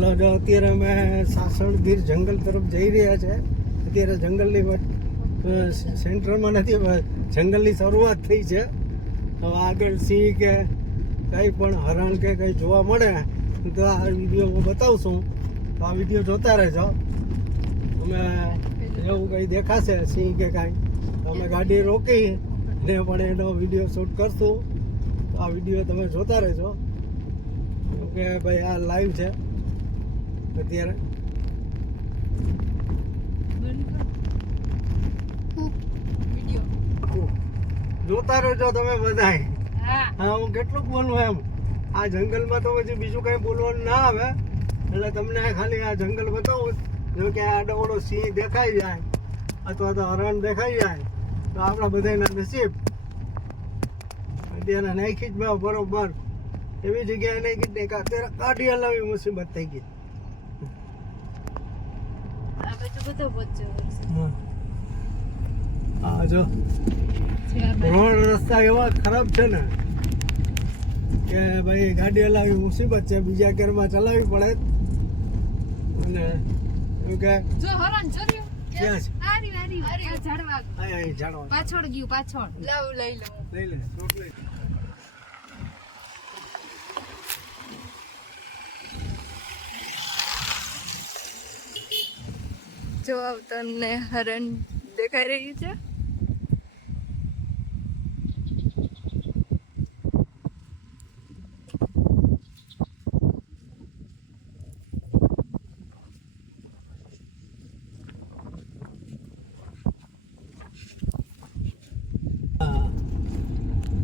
હાલો જો અત્યારે અમે સાસણ ગીર જંગલ તરફ જઈ રહ્યા છે. અત્યારે જંગલની સેન્ટરમાં નથી જંગલની શરૂઆત થઈ છે. હવે આગળ સિંહ કે કંઈ પણ હરણ કે કંઈ જોવા મળે, તો આ વીડિયો હું બતાવશું. તો આ વીડિયો જોતા રહેજો. અમે એવું કંઈ દેખાશે સિંહ કે કાંઈ? તો અમે ગાડી રોકી ને પણ એનો વીડિયો શૂટ કરશું. તો આ વીડિયો તમે જોતા રહેજો. કે ભાઈ આ લાઈવ છે. અત્યારે. જોતા રહેજો તમે બધાય. હા. હું કેટલુંક બોલું એમ. આ જંગલમાં તો પછી બીજું કંઈ બોલવાનું ના આવે. એટલે તમને ખાલી આ જંગલ બતાવું. જો કે આ ડવડો સિંહ દેખાઈ જાય અથવા તો હરણ દેખાઈ જાય તો આપણા બધાના નસીબ. અત્યારે નાખી જ મેં બરોબર. એવી જગ્યાએ નાખી જ નહીં અત્યારે કાઢી હલાવી મુસીબત થઈ ગઈ. હા. જો. રોડ રસ્તા એવા ખરાબ છે ને કે ભાઈ ગાડી હલાવી મુસીબત છે બીજા ઘરમાં ચલાવવી પડે. અને એવું કે જો હરણ જોયું ક્યાં છે? આરી આરી ઝાડવા. અહીં અહીં પાછળ ગયું પાછળ. લાવ લઈ લઉં લઈ લે શોટ લઈ જો તમને હરણ દેખાઈ રહ્યું છે.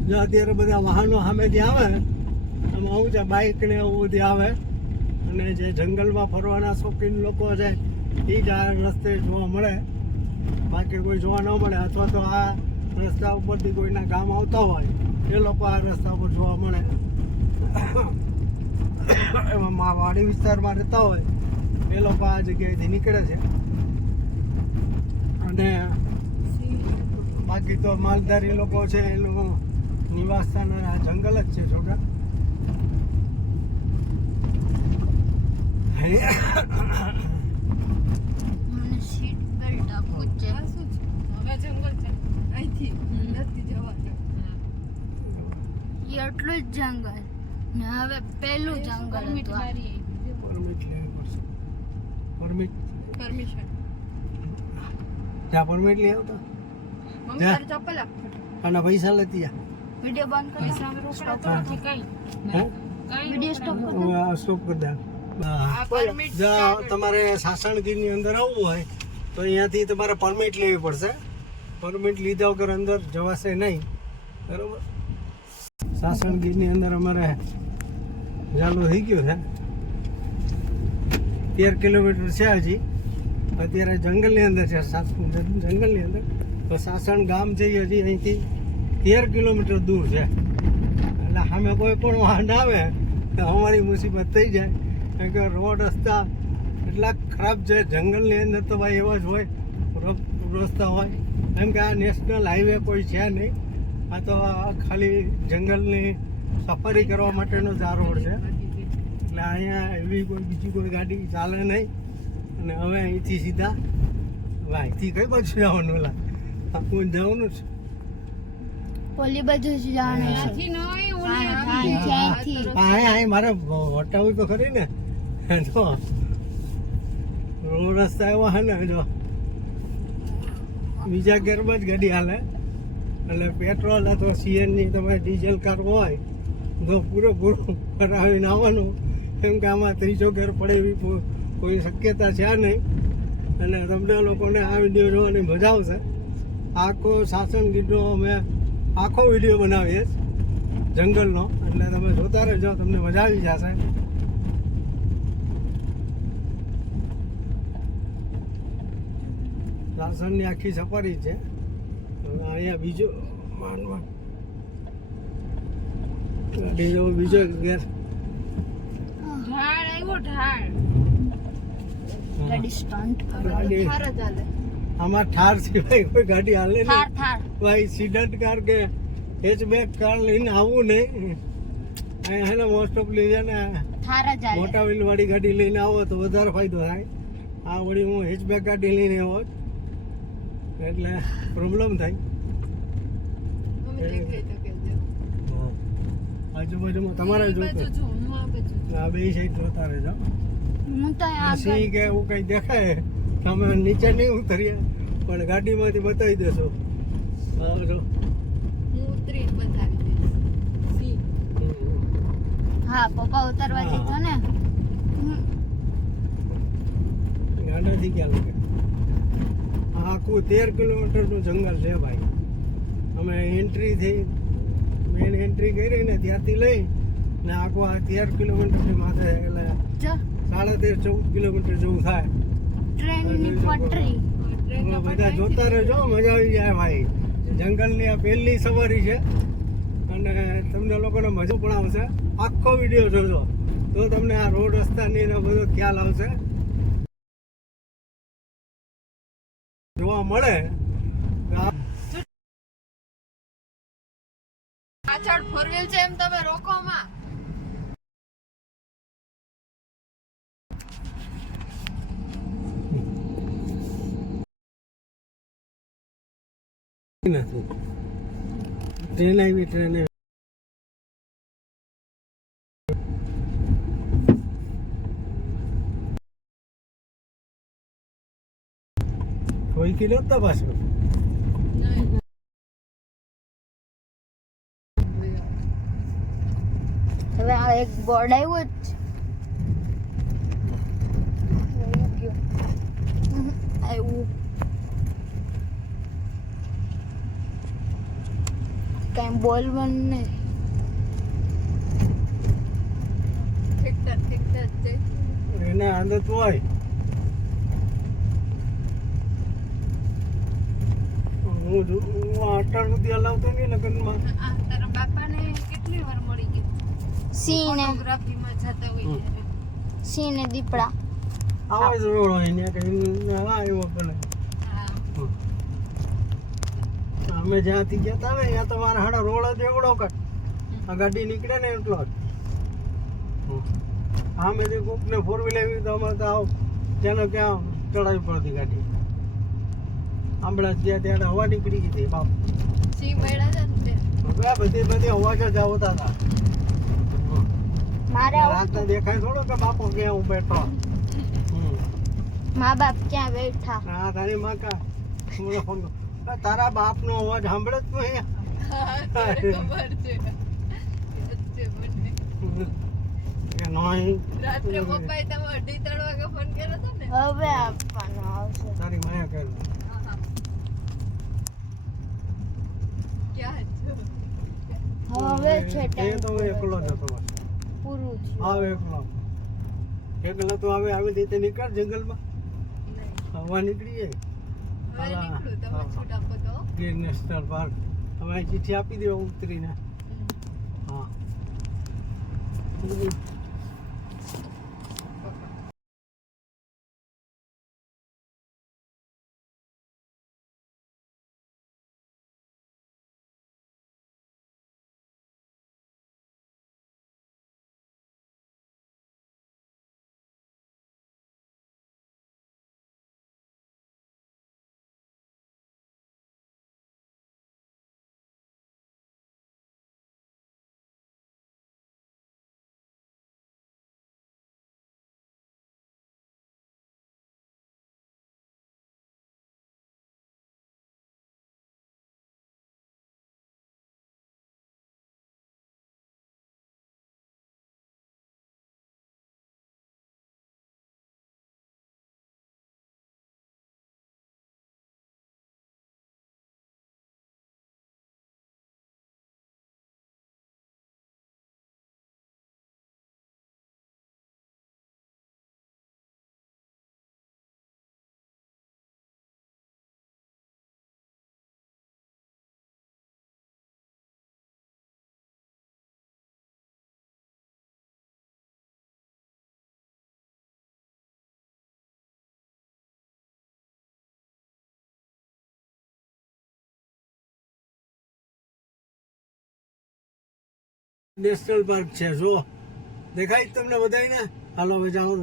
જો અત્યારે બધા વાહનો સામેથી આવે, આમાં આવું છે બાઇક ને એવું બધી આવે અને જે જંગલમાં ફરવાના શોખીન લોકો છે એ જ આ રસ્તે જોવા મળે. બાકી કોઈ જોવા ન મળે અથવા તો આ રસ્તા ઉપરથી કોઈના ગામ આવતા હોય, એ લોકો આ રસ્તા ઉપર જોવા મળે. એમાં મા- વાડી વિસ્તારમાં રહેતા હોય, એ લોકો આ જગ્યાએથી નીકળે છે. અને બાકી તો માલધારી લોકો છે એનું નિવાસ સ્થાન આ જંગલ જ છે છોકરા મને સીટ બેલ્ટ આપવું છે. આ શું છે? હવે જંગલ છે. અહીંથી નથી જવા દે એ એટલું જ જંગલ. ને હવે પેલું જંગલ પરમિટ હતું મારી પરમિટ લેવી પડશે. પરમિટ પરમિશન ત્યાં પરમિટ લઈ આવતા મમ્મી. તારી ચપ્પલ આપ. અને પૈસા લેતી જા. વિડિયો બંધ કરી સામે રોકડા તો કઈ હે? કઈ વીડિયો સ્ટોપ કર સ્ટોપ કર દે તમારે સાસણગીરની અંદર આવવું હોય તો અહીંયાથી તમારે પરમિટ લેવી પડશે. પરમિટ લીધા વગર અંદર જવાશે નહીં. બરાબર? સાસણગીરની અંદર અમારે ચાલુ થઈ ગયું છે. તેર કિલોમીટર છે હજી. અત્યારે જંગલની અંદર છે સાસણ જંગલની અંદર. તો સાસણ ગામ છે હજી અહીંથી તેર કિલોમીટર દૂર છે. એટલે સામે કોઈ પણ વાહન આવે તો અમારી મુસીબત થઈ જાય. કેમ કે રોડ રસ્તા એટલા ખરાબ છે જંગલની અંદર તો ભાઈ એવા જ હોય રસ્તા હોય એમ કે આ નેશનલ હાઈવે કોઈ છે નહીં આ તો ખાલી જંગલની સફારી કરવા માટેનો જ આ રોડ છે એટલે અહીંયા એવી કોઈ બીજી કોઈ ગાડી ચાલે નહીં અને હવે અહીંથી સીધા હવે અહીંથી કઈ બાજુ જવાનું ઓલા આપણું જવાનું છે ઓલી બાજુ જવાનું છે મારે વટાવું તો ખરી ને જો રોડ રસ્તા એવા હે ને જો બીજા ગેરમાં જ ગાડી હાલે. એટલે પેટ્રોલ અથવા સીએનજી તમારે ડીઝલ કાર હોય, તો પૂરેપૂરું ભરાવીને આવવાનું. કેમ કે આમાં ત્રીજો ગેર પડે એવી કોઈ શક્યતા છે નહીં. અને તમને લોકોને આ વીડિયો જોવાની મજા આવશે. આખો શાસન ગીતનો અમે આખો વીડિયો બનાવીએ જંગલનો. એટલે તમે જોતા રહેજો, તમને મજા આવી જશે. લાસણની આખી સફારી છે. અહીંયા બીજો માનમાં બીજો ગાડી જેવો બીજો ગેર ઢાળ આવ્યો ઢાળ. ગાડી સ્ટન્ટ આમાં ઠાર સિવાય કોઈ ગાડી હાલે નહીં. ભાઈ સિડન્ટ કાર કે હેચબેક કાર લઈને આવું નહીં. અહીંયા હે ને મોસ્ટ ઓફ છે ને મોટા વ્હીલ વાળી ગાડી લઈને આવો તો વધારે ફાયદો થાય. આ વળી હું હેચબેક ગાડી લઈને આવો. એટલે પ્રોબ્લેમ થાય. આજુબાજુમાં તમારે આ બાજુ છું. આ બે સાઈડ જોતા રહેજો. હું સિંહ કે એવું કઈ દેખાય? તમે નીચે નહીં ઉતરીએ પણ ગાડીમાંથી બતાવી દેશો. હા જો. હું પપ્પા ઉતારવા. દીધો ને? ગાડા થી ક્યાં લાગે આખું તેર કિલોમીટરનું જંગલ છે ભાઈ. અમે એન્ટ્રી થઈ મેન એન્ટ્રી કરી ને ત્યાંથી લઈ ને આખું આ તેર કિલોમીટરની માથે એટલે સાડા તેર ચૌદ કિલોમીટર જેવું થાય. બધા જોતા રહેજો મજા આવી જાય ભાઈ. જંગલની આ પહેલી સવારી છે. અને તમને લોકોને મજા પણ આવશે. આખો વીડિયો જોજો. તો તમને આ રોડ રસ્તાની ને બધો ખ્યાલ આવશે. જોવા મળે. પાછળ ફોર વ્હીલ છે એમ તમે રોકો માં ટ્રેન આવી ટ્રેન આવી. કોઈ da પાછું હવે આ એક બોર્ડ આવ્યું જ આવ્યું કઈ નહીં ઠીકઠાક ઠીકઠાક જઈશું. એને આદત હોય હું હું અટણ સુધી હલાવતો નહીં લગ્નમાં? તારા બાપાને કેટલી વાર મળી ગઈ? સિંહ ફોટોગ્રાફીમાં જતા હોય સિંહ ને દીપડા. આવા જ રોડ હોય ને કઈ હા આવ્યો હમ. અમે જ્યાંથી ગયા હતા ને ત્યાં તો મારા હાડા રોડ જ એવડો કટ આ ગાડી નીકળે ને એટલો જ. હમ. આમે જે કોક ને ફોર વ્હીલર આવી તો અમારે તો આવ. જેને ક્યાં ચડાવી પડતી ગાડી. આંબળા ત્યાં ત્યાં હવા નીકળી ગઈ હતી બાપ. સિંહ મળ્યા છે ને બધે હવા બધી બધી અવાજ જ આવતા હતા. મારે રાતના દેખાય થોડો કે બાપો ક્યાં હું બેઠો? હમ. મા બાપ ક્યાં બેઠા? હા તારી માં કા? મને ફોન તારા બાપ નો અવાજ સાંભળે જ નહીં. ખબર છે. રાત્રે પપ્પાએ તમે અઢી ત્રણ વાગે ફોન કર્યો હતો ને? હવે આપવાનો આવશે. તારી માયા કર હા, હા. ક્યાં છો? હવે છે એ તો એકલો જ હતો પૂરું થયું. આવે એકલો. એકલો તો હવે આવી રીતે નીકળ જંગલમાં. હવા નીકળી જાય? Gir national park. હવે ચિઠ્ઠી આપી દેવા ઉતરીને. હા. નેશનલ પાર્ક છે જો દેખાય તમને બધાયને? હાલો, હવે જાઓ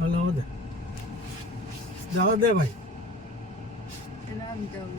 હાલો વધે જાઓ દે ભાઈ. જવું